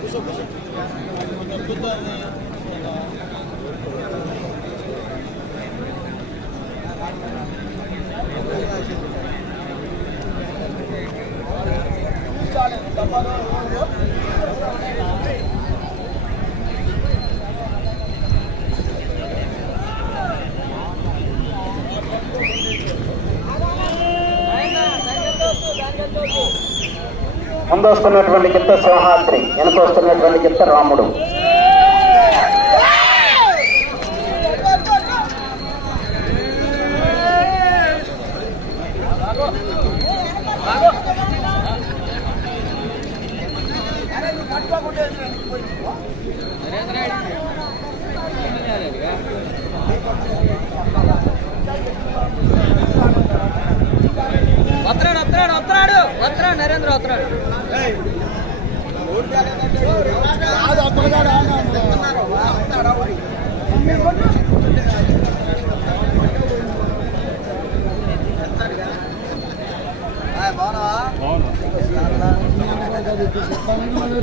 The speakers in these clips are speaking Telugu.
కూర్చో కూర్చో ముందొస్తున్నటువంటి గిత్త సింహాద్రి వెనక వస్తున్నటువంటి గిత్త రాముడు వస్తున్నాడు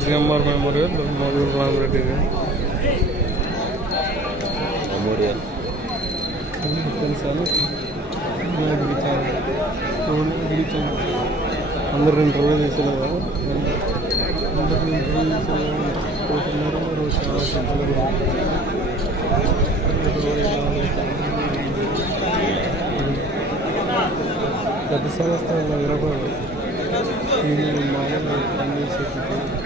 GMR memorial Madhur Ramareddy memorial తెలుసాను అందరు ఇంటర్వ్యూ చేసేదా అందరు ఇంటర్వ్యూ చేసేవారు మరి చాలా పెద్దలు కూడా. ప్రతి సంవత్సరం ఇరవై ఇది మామూలు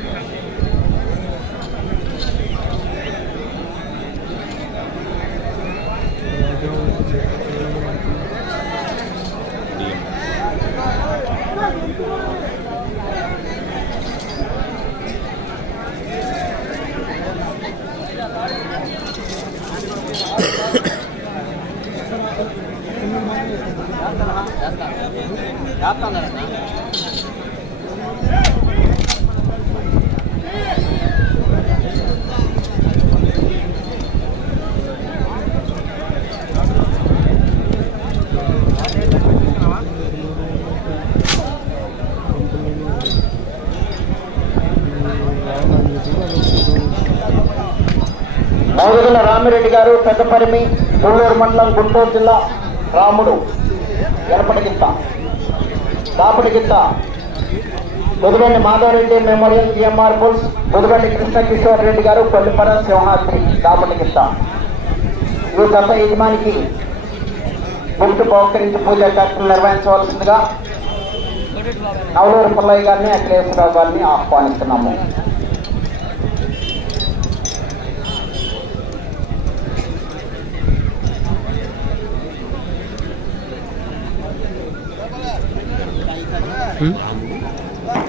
మౌదుల రామిరెడ్డి గారు పెద్దపరిమి సూళ్ళూరు మండలం గుంటూరు జిల్లా రాముడు. ఎనపటిగిత్త గిత్త దాపటి Mudugandi Madhavareddy memorial GMR bulls Mudugandi Krishna Kishore Reddy గారు కొల్లిపర సింహాద్రి దాపటిగిత్త ఈ గత యజమానికి గుర్తు బహుకరించి పూజా కార్యక్రమం నిర్వహించవలసిందిగా నవలూరు పుల్లయ్య గారిని అఖిలేశ్వరరావు గారిని ఆహ్వానిస్తున్నాము.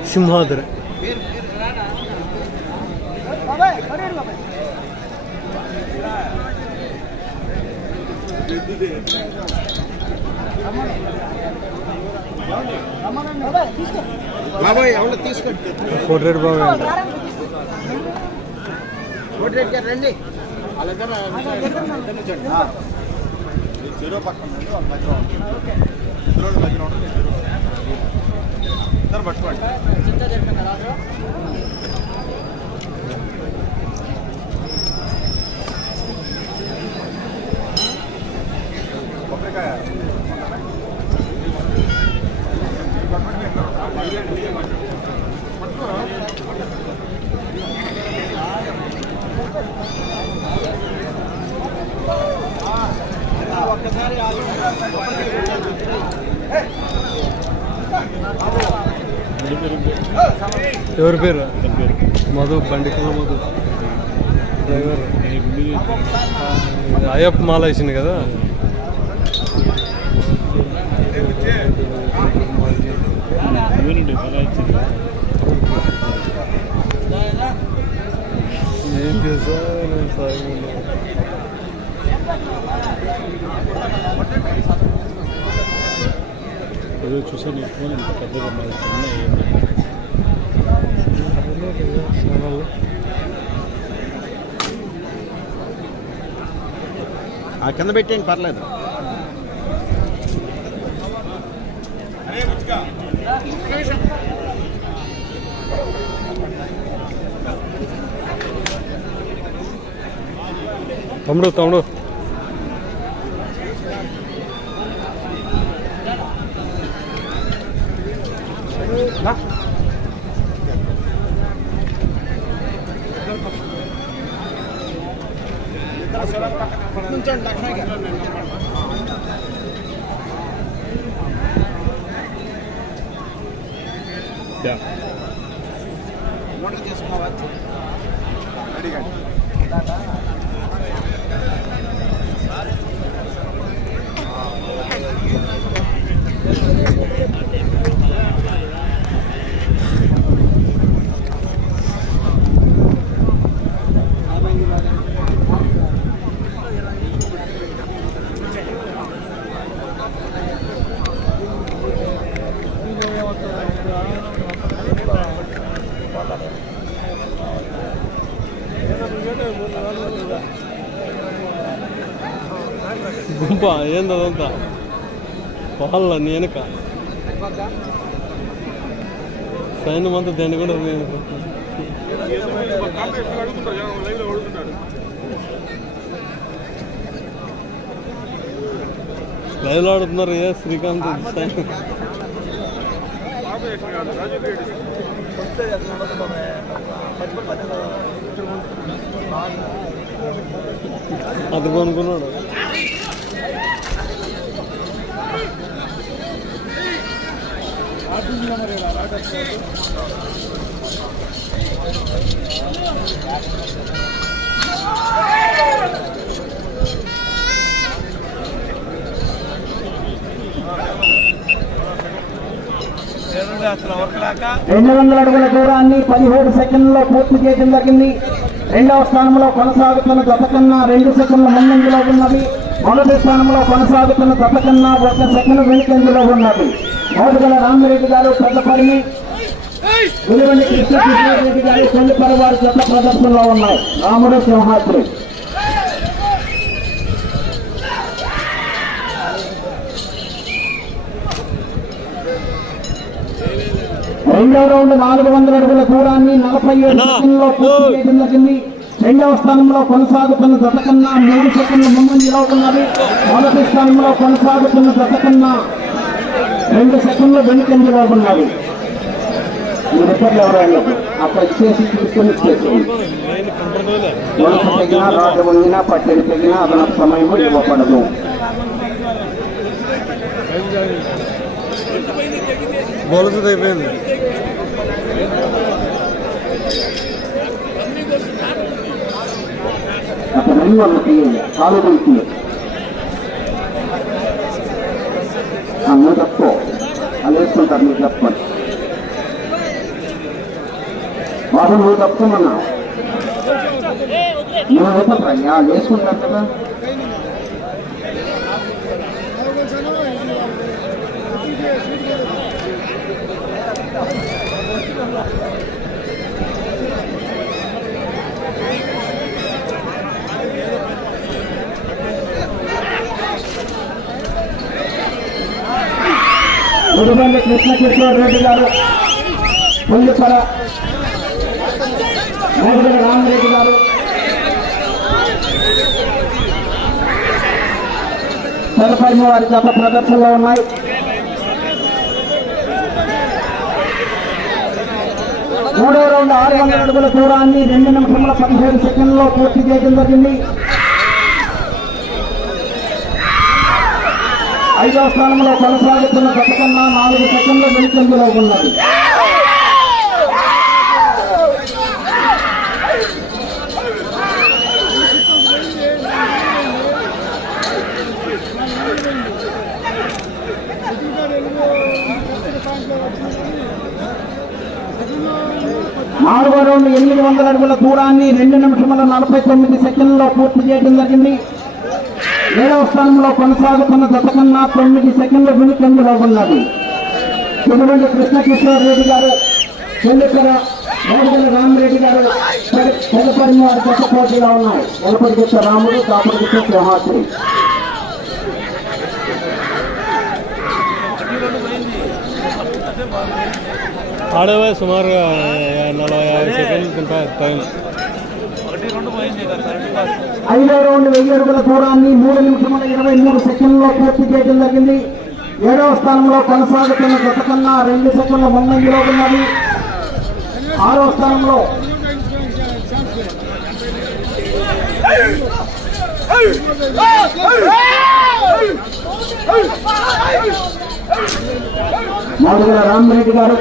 సింహాద్రి బాబాయ్ ఎవరు తీసుకోండి కోటరేడు బాగా రండి చెరువు పక్కన ఉంది వాళ్ళ మధ్యలో ఉంటుంది మధ్యలో ఉంటుంది సార్ పట్టుకోండి. ఎవరి పేరు? మధు బండికల మధు. డ్రైవర్ అయ్యప్ప మాల వేసింది కదా? ఏం చేసా చూసాను ఎంత పెద్దగా కింద పెట్టేయండి పర్లేదు తమ్ముడు తమ్ముడు కొంచెం లక్ష్మయ్య చేసుకున్నావా అడిగండి గుంప ఏంది వాళ్ళ నేనుక. సైన్యం అంతా దాన్ని కూడా నేను లైవ్లో ఆడుతున్నారు ఏ శ్రీకాంత్ సైన్యం అది కొనుక్కున్నాడు. రెండు వందల అడుగుల దూరాన్ని పదిహేడు సెకండ్లలో పూర్తి చేయడం జరిగింది. రెండవ స్థానంలో కొనసాగుతున్న గత కన్నా రెండు సెకండ్ల ముందంజలో ఉన్నది. మొదటి స్థానంలో కొనసాగుతున్న గత కన్నా ఒక సెకండ్ వెనుకంజలో ఉన్నది. మోదుగల రామిరెడ్డి గారు పెద్దపల్లి గులివెండి కృష్ణకృష్ణారెడ్డి గారు చెల్లిపరి వారి జత ప్రదర్శనలో ఉన్నాయి. రాముడు సింహాద్రి. రెండవ రౌండ్ నాలుగు వందల అడుగుల దూరాన్ని నలభై ఏడు సెకండ్లో పూర్తి చేయడం జరిగింది. రెండవ స్థానంలో కొనసాగుతున్న జత కన్నా మూడు సెకండ్ల ముందంజలో ఉన్నది మొదటి స్థానంలో కొనసాగుతున్న జత కన్నా రెండు సెకండ్ల వెనుకంజలో ఉన్నది ఈ రిపేర్లు ఎవరైనా అక్కడ ఇచ్చేసి తీసుకొని ఇచ్చేసి మనసు తెగినా రాత్రి వండినా పట్టెడు తెగినా అదనపు సమయం ఇవ్వబడదు. బోలసది అయిపోయింది. అక్కడ రెండు వాళ్ళు తీయండి కాలు తప్పు అది వేసుకుంటారు నువ్వు తప్పని బాబు నువ్వు తప్పుమన్నా నువ్వు వేపట్రా వేసుకుంటారు కదా. ముదుగండి కృష్ణకిషోర్ రెడ్డి గారు పుల్లిపర మోదగల రామరెడ్డి గారు. తదుపరి వారి గత ప్రదర్శనలో ఉన్నాయి. మూడో రౌండ్ ఆరు వందల అడుగుల దూరాన్ని రెండు నిమిషముల పదిహేడు సెకండ్లో పూర్తి చేయడం జరిగింది. ఐదవ స్థానంలో కొనసాగుతున్న గత కన్నా నాలుగు సెకండ్ల వెనుకందులో ఉన్నది. నాలుగో రౌండ్ ఎనిమిది వందల అడుగుల దూరాన్ని రెండు నిమిషముల నలభై తొమ్మిది సెకండ్లో పూర్తి చేయడం జరిగింది. ఏడవ స్థానంలో కొనసాగుతున్న గత కన్నా తొమ్మిది సెకండ్ల వెనుకందులో ఉన్నది ఇటువంటి కృష్ణకిషోర్ రెడ్డి గారు చెల్లికర మోదగల రామరెడ్డి గారు తదుపరి వారు గత పోటీగా ఉన్నాయి. ఎలపడిగిత్త రాముడు కాపడిగిత్త సింహాద్రి. ఆడవే సుమారు నలభై యాభై సెకండ్లు టైం. ఐదో రౌండ్ వెయ్యి అడుగుల దూరాన్ని మూడు నిమిషముల ఇరవై మూడు సెకండ్లో పూర్తి చేయడం జరిగింది. ఏడవ స్థానంలో కొనసాగుతున్న గత కన్నా రెండు సెకండ్ల ముందంజలో ఉన్నది. ఆరో స్థానంలో మాడుగుల రామరెడ్డి గారు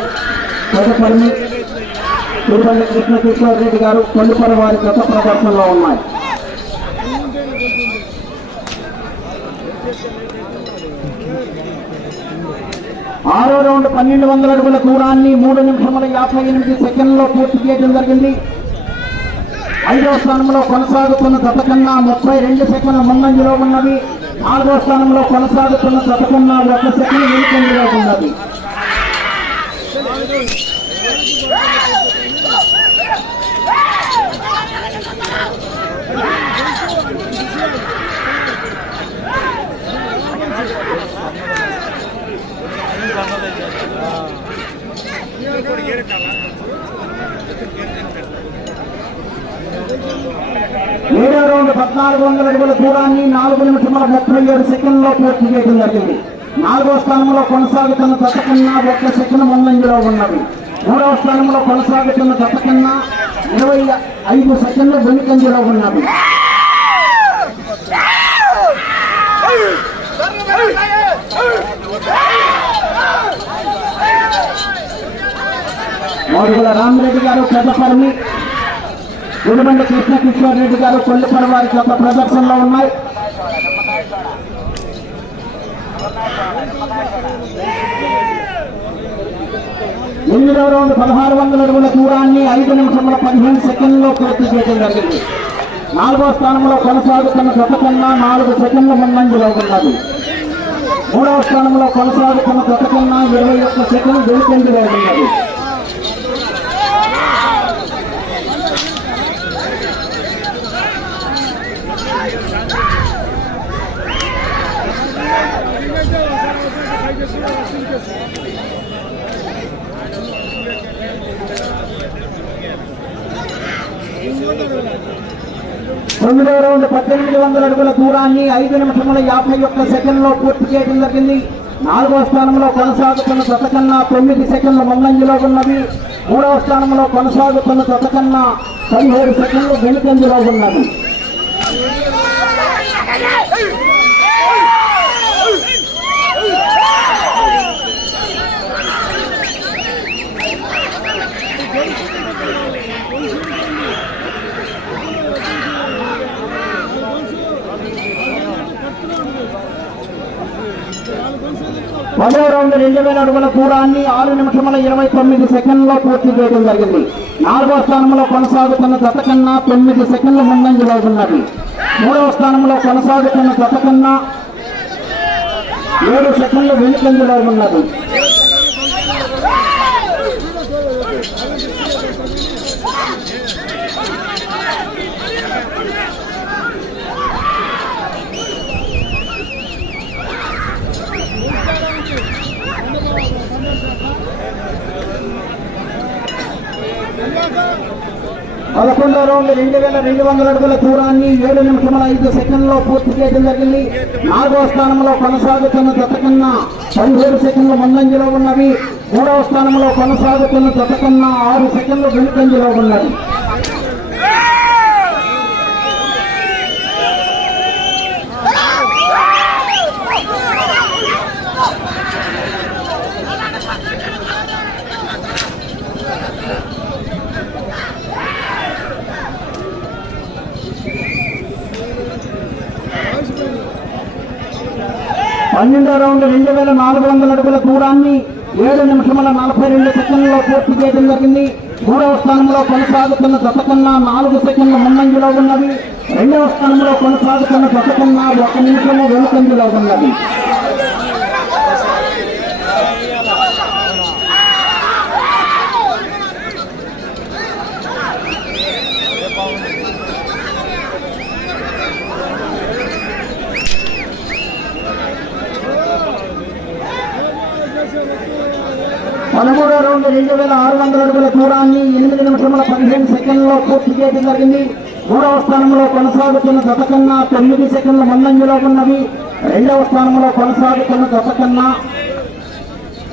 తదుపరి తిరుపల్లి కృష్ణకిషోర్ రెడ్డి గారు కొండపల్లి వారి గత ప్రదర్శనలో ఉన్నాయి. ఆరో రౌండ్ పన్నెండు వందల అడుగుల దూరాన్ని మూడు నిమిషముల యాభై ఎనిమిది సెకండ్లో పూర్తి చేయడం జరిగింది. ఐదవ స్థానంలో కొనసాగుతున్న గత కన్నా ముప్పై రెండు సెకండ్ల ముందంజలో ఉన్నది. నాలుగో స్థానంలో కొనసాగుతున్న గత కన్నా ఒక సెకండ్ వెనుకంజలో ఉన్నది. ఏడో రౌండ్ పద్నాలుగు వందల అడుగుల దూరాన్ని నాలుగు నిమిషముల ముప్పై ఏడు సెకండ్లో పూర్తి చేయడం జరిగింది. నాలుగో స్థానంలో కొనసాగుతున్న గత కన్నా ఒక్క సెకండ్ ముందంజలో ఉన్నది. మూడవ స్థానంలో కొనసాగుతున్న గత కన్నా ఇరవై ఐదు సెకండ్ల వెనుకంజలో ఉన్నది. మోడుగుల రామరెడ్డి గారు పెద్దపల్లి గుడిబండ కృష్ణ కిషోర్ రెడ్డి గారు కొల్లిపల్లి వారి గత ప్రదర్శనలో ఉన్నాయి. ఎనిమిదవ రౌండ్ పదహారు వందల అడుగుల దూరాన్ని ఐదు నిమిషంలో పదిహేను సెకండ్లో పూర్తి చేయడం జరిగింది. నాలుగో స్థానంలో కొనసాగుతున్న గత నాలుగు సెకండ్ల ముందంజలో ఉన్నది. మూడవ స్థానంలో కొనసాగుతున్న గత ఇరవై ఒక్క సెకండ్ వెనుకంజలో ఉన్నది. తొమ్మిదవ రౌండ్ పద్దెనిమిది వందల అడుగుల దూరాన్ని ఐదు నిమిషముల యాభై ఒక్క సెకండ్లో పూర్తి చేయడం జరిగింది. నాలుగో స్థానంలో కొనసాగుతున్న గత కన్నా తొమ్మిది సెకండ్ల ముందంజలో ఉన్నది మూడవ స్థానంలో కొనసాగుతున్న గత కన్నా పదిహేడు సెకండ్లు వెనుకంజలో ఉన్నది పదో రౌండ్ రెండు వేల అడుగుల దూరాన్ని ఆరు నిమిషముల ఇరవై తొమ్మిది సెకండ్లో పూర్తి చేయడం జరిగింది. నాలుగో స్థానంలో కొనసాగుతున్న గత కన్నా తొమ్మిది సెకండ్ల ముందంజలో ఉన్నది మూడవ స్థానంలో కొనసాగుతున్న గత కన్నా ఏడు సెకండ్లు వెనుకంజలో ఉన్నది పదకొండో రౌండ్ రెండు వేల రెండు వందల అడుగుల దూరాన్ని ఏడు నిమిషముల ఐదు సెకండ్లో పూర్తి చేయడం జరిగింది. నాలుగవ స్థానంలో కొనసాగుతున్న జత కన్నా పదిహేడు సెకండ్లు ముందంజలో ఉన్నవి. మూడవ స్థానంలో కొనసాగుతున్న జత కన్నా ఆరు సెకండ్లు వెనుకంజలో ఉన్నవి. పన్నెండో రౌండ్ రెండు వేల నాలుగు వందల అడుగుల దూరాన్ని ఏడు నిమిషముల నలభై రెండు సెకండ్లలో పూర్తి చేయడం జరిగింది. మూడవ స్థానంలో కొనసాగుతున్న జత కన్నా నాలుగు సెకండ్ల ముందంజలో ఉన్నది. రెండవ స్థానంలో కొనసాగుతున్న జత కన్నా ఒక నిమిషము వెనుకంజలో ఉన్నది. పదమూడో రౌండ్ రెండు వేల ఆరు వందల అడుగుల దూరాన్ని ఎనిమిది నిమిషముల పదిహేను సెకండ్లలో పూర్తి చేయడం జరిగింది. మూడవ స్థానంలో కొనసాగుతున్న జత కన్నా తొమ్మిది సెకండ్ల ముందంజలో ఉన్నవి. రెండవ స్థానంలో కొనసాగుతున్న జత కన్నా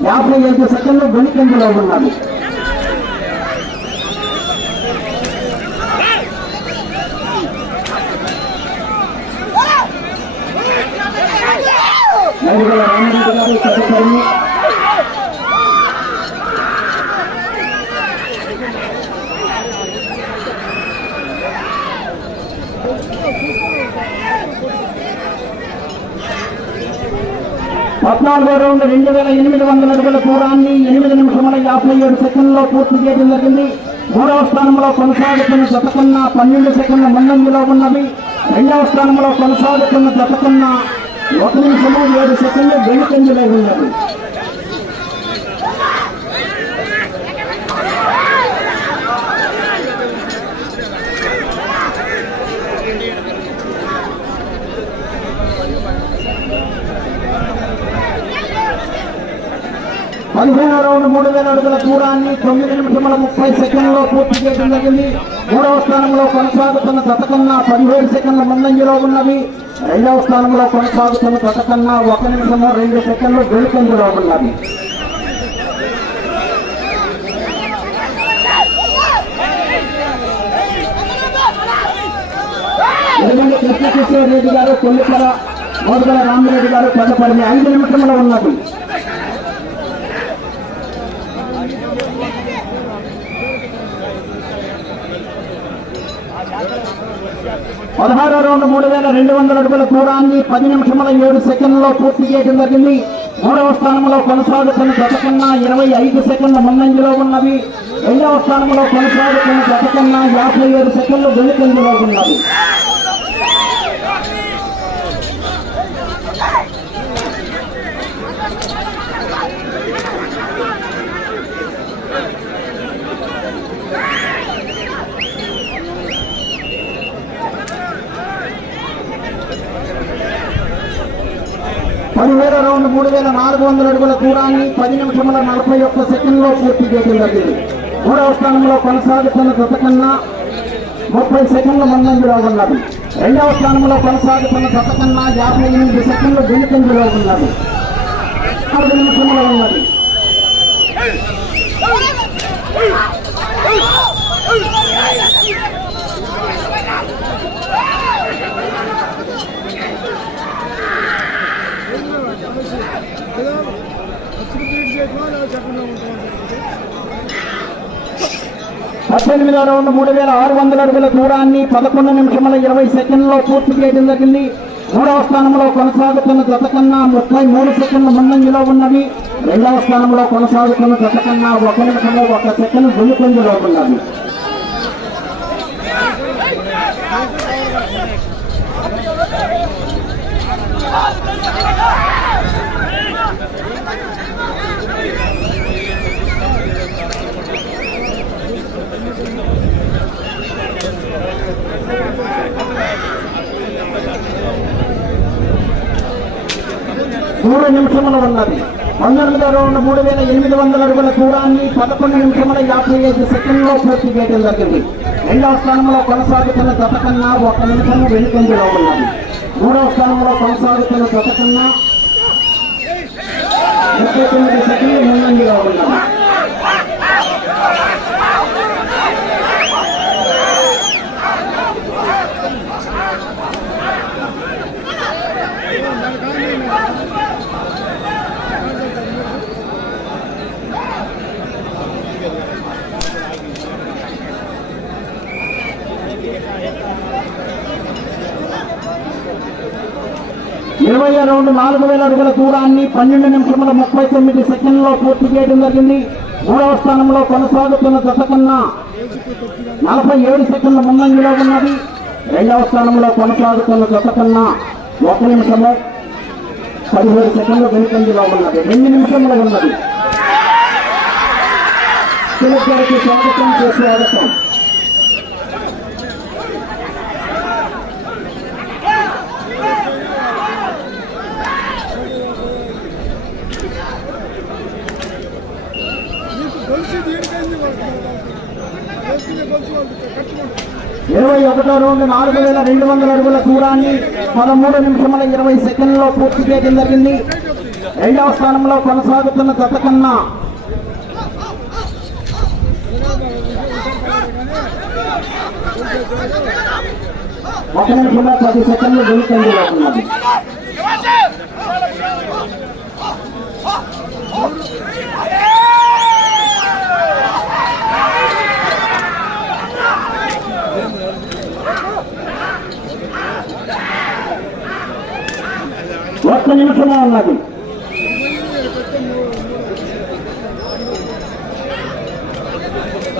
యాభై ఐదు సెకండ్లు వెనుకంజలో ఉన్నవి. గారు పద్నాలుగో రౌండ్ రెండు వేల ఎనిమిది వందల అడుగుల దూరాన్ని ఎనిమిది నిమిషముల యాభై ఏడు సెకండ్లో పూర్తి చేయడం జరిగింది. మూడవ స్థానంలో కొనసాగుతున్న జతకున్న పన్నెండు సెకండ్ల ముందంజలో ఉన్నవి. రెండవ స్థానంలో కొనసాగుతున్న జతకున్న ఒక నిమిషము ఏడు సెకండ్లు వెనుకంజలో ఉన్నది పదిహేను రౌండ్ మూడు వేల అడుగుల దూరాన్ని తొమ్మిది నిమిషముల ముప్పై సెకండ్లో పూర్తి చేయడం జరిగింది. మూడవ స్థానంలో కొనసాగుతున్న గతకన్నా పదిహేడు సెకండ్ల ముందంజలో ఉన్నవి. రెండవ స్థానంలో కొనసాగుతున్న గతకన్నా ఒక నిమిషము రెండు సెకండ్లు వెనుకంజలో ఉన్నవి. ఎందుకంటే కృష్ణకిషోర్ రెడ్డి గారు కొల్లికర మోదగల రామిరెడ్డి గారు పెద్దపల్లి ఐదు నిమిషంలో ఉన్నది. పదహారు రౌండ్ మూడు వేల రెండు వందల అడుగుల దూరాన్ని పది నిమిషముల ఏడు సెకండ్లలో పూర్తి చేయడం జరిగింది. మూడవ స్థానంలో కొనసాగుతున్న జత కన్నా ఇరవై ఐదు సెకండ్ల ముందంజలో ఉన్నవి. రెండవ స్థానంలో కొనసాగుతున్న గతకన్నా యాభై ఏడు సెకండ్లు వెనుకంజలో ఉన్నవి. పదివేల రౌండ్ మూడు వేల నాలుగు వందల అడుగుల దూరాన్ని పది నిమిషముల నలభై ఒక్క సెకండ్లో పూర్తి చేయడం జరిగింది. మూడవ స్థానంలో కొనసాగుతున్న జత కన్నా ముప్పై సెకండ్ల ముందంజలో ఉన్నది. రెండవ స్థానంలో కొనసాగుతున్న జత కన్నా యాభై ఎనిమిది సెకండ్లు వెనుకంజలో ఉన్నది. ఆరు నిమిషములు ఉన్నది. పద్దెనిమిదో రౌండ్ మూడు వేల ఆరు వందల అడుగుల దూరాన్ని పదకొండు నిమిషముల ఇరవై సెకండ్లో పూర్తి చేయడం జరిగింది. మూడవ స్థానంలో కొనసాగుతున్న జత కన్నా ముప్పై మూడు సెకండ్ల ముందంజలో ఉన్నవి. రెండవ స్థానంలో కొనసాగుతున్న జత కన్నా ఒక నిమిషంలో ఒక సెకండ్ వెనుకంజలో ఉన్నది మూడు నిమిషములు ఉన్నది. పంతొమ్మిదో రౌండ్ మూడు వేల ఎనిమిది వందల అడుగుల దూరాన్ని పదకొండు నిమిషముల యాభై ఐదు సెకండ్లో పూర్తి చేయడం జరిగింది. రెండవ స్థానంలో కొనసాగుతున్న జత కన్నా ఒక నిమిషం వెనుకంజలో ఉన్నది. మూడవ స్థానంలో కొనసాగుతున్న జత కన్నా ముప్పై తొమ్మిది సెకండ్లు ముందంజలో ఉన్నది. ఇరవై రౌండ్ నాలుగు వేల అడుగుల దూరాన్ని పన్నెండు నిమిషముల ముప్పై తొమ్మిది సెకండ్లో పూర్తి చేయడం జరిగింది. మూడవ స్థానంలో కొనసాగుతున్న జత కన్నా నలభై ఏడు సెకండ్ల ముందంజలో ఉన్నది. రెండవ స్థానంలో కొనసాగుతున్న జత కన్నా ఒక నిమిషము పదిహేడు సెకండ్ల వెనుకంజలో ఉన్నది. రెండు నిమిషంలో ఉన్నది. స్వాగతం చేసే అవసరం ఇరవై ఒకటో రౌండ్ నాలుగు వేల రెండు వందల అడుగుల దూరాన్ని పదమూడు నిమిషముల ఇరవై సెకండ్లో పూర్తి చేయడం జరిగింది. రెండవ స్థానంలో కొనసాగుతున్న గత కన్నా ఒక నిమిషంలో పది సెకండ్లు వెనుకంజలో ఒక్క నిమిషమే ఉన్నది.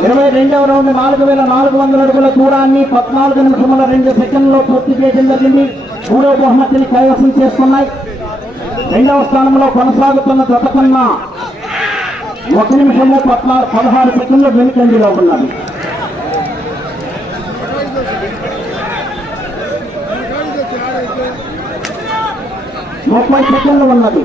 ఇరవై రెండవ రౌండ్ నాలుగు వేల నాలుగు వందల అడుగుల దూరాన్ని పద్నాలుగు నిమిషముల రెండు సెకండ్లో పూర్తి చేయడం జరిగింది. మూడో బహుమతిని కైవసం చేసుకున్నాయి రెండవ స్థానంలో కొనసాగుతున్న జత కన్నా ఒక నిమిషము పద్నాలుగు పదహారు సెకండ్లు వెనుకంజలో ఉన్నది. ముప్పై సెకండ్లు ఉన్నది.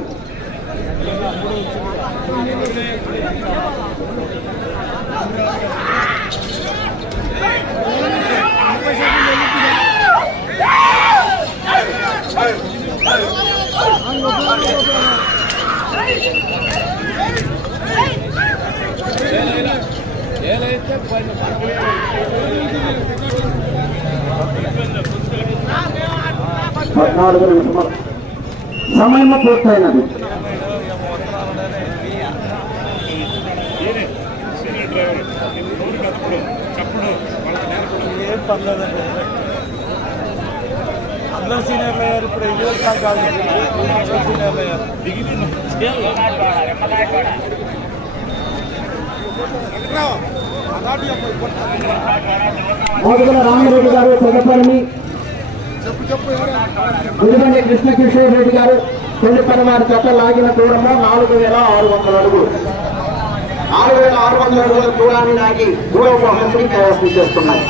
పద్నాలుగు నిమిషములు. సమయం పూర్తయినది. అందరు సీనియర్లు అయ్యారు ఇప్పుడు ఇదే కాదు కాదు సీనియర్లు అయ్యారు రామిరెడ్డి గారు పెద్దపల్లి ఎందుకంటే కృష్ణ కిషోర్ రెడ్డి గారు పెళ్ళిపల్లి వారి చెట్ల లాగిన దూరంలో నాలుగు వేల ఆరు వందల అడుగులు. నాలుగు వేల ఆరు వందల అడుగుల దూరాన్ని లాగి మూడవ బహుమతిని కైవసం చేస్తున్నాయి